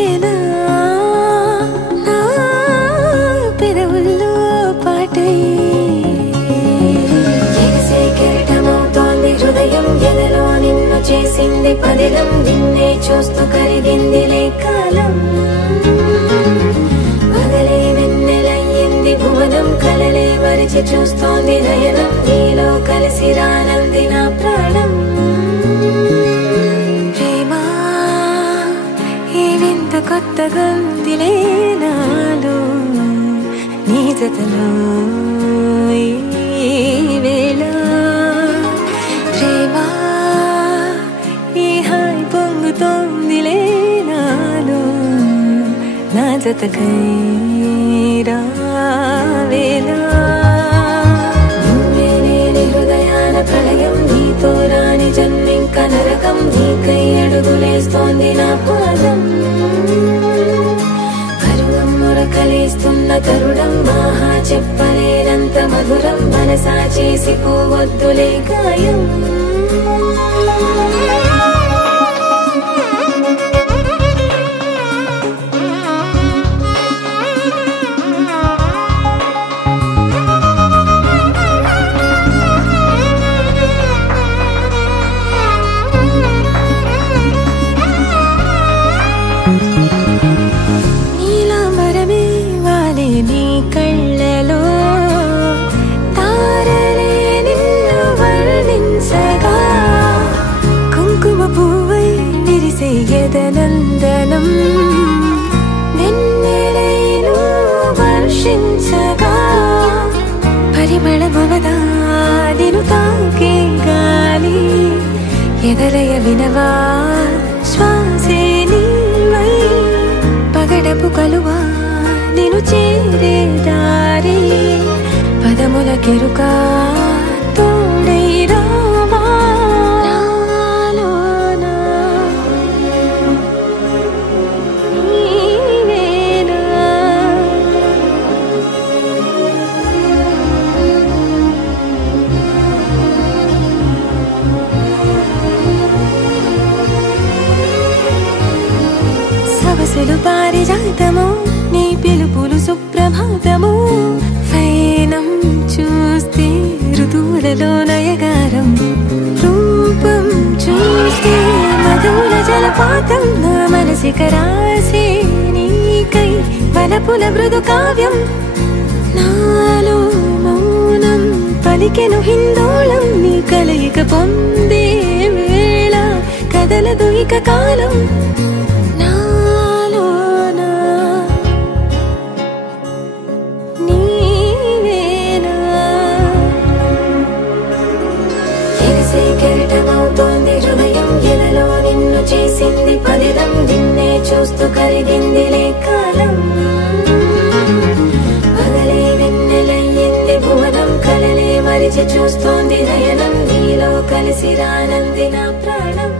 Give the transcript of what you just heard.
వచ్చేనా నా పెదవుల్లో పాటై ఎగసే కెరటమవుతోంది హృదయం ఎదలో నిన్ను చేసింది పదిలం నిన్నే చూస్తూ కరిగిందిలే కాలం పగలే వెన్నెలయ్యింది భువనం కలలే మరిచి చూస్తోంది నయనం నీలో కలిసి రానంది నా ప్రాణం ప్రేమా ఈ వింత కొత్తగా ఉందిలే నాలో నీ జతలో ఈ వేళ ప్రేమా ఈ హాయి పొంగుతోందిలే నాలో నా జతకై రావేలా నువ్వే నేని హృదయాన ప్రళయం నీతో రాని జన్మింక నరకం నీకై అడుగులేస్తోంది నా పాదం కరువం మురకలేస్తున్న తరుణం ఆహా చెప్పలేనంత మధురం మనసా చేసి పోవద్దులే గాయం నీలాంబరమే వాలే నీ కళ్ళలో తారలే నిన్ను వర్ణించగా కుంకుమ పువ్వై విరిసే ఎదనందనం వెన్నెలైను వర్షించగా పరిమళమవదా నిన్ను తాకే గాలి ఎదలయ వినవా శ్వాసే నీవై పగడపు కలువా నిన్ను చేరే దారి పదముల కెరుకా తోడై రావా నాలోనా నీవేనా సవసులు పారిజాతము నీ పిలుపులు సుప్రభాతము ఫైనం చూస్తే ఋతువులలో నయగారం రూపం చూస్తే మధుల జలపాతం నా మనసిక రాసే నీకై వలపుల మృదు కావ్యం నాలో మౌనం పలికెను హిందోళం నీ కలయిక పొందే వేళ కదలదు ఇక కాలం కెరటమవుతోంది హృదయం ఎదలో నిన్ను చేసింది పదిలం నిన్నే చూస్తూ కరిగిందిలే కాలం పగలే వెన్నెలయ్యింది భువనం కలలే మరిచి చూస్తోంది నయనం నీలో కలిసి రానంది నా ప్రాణం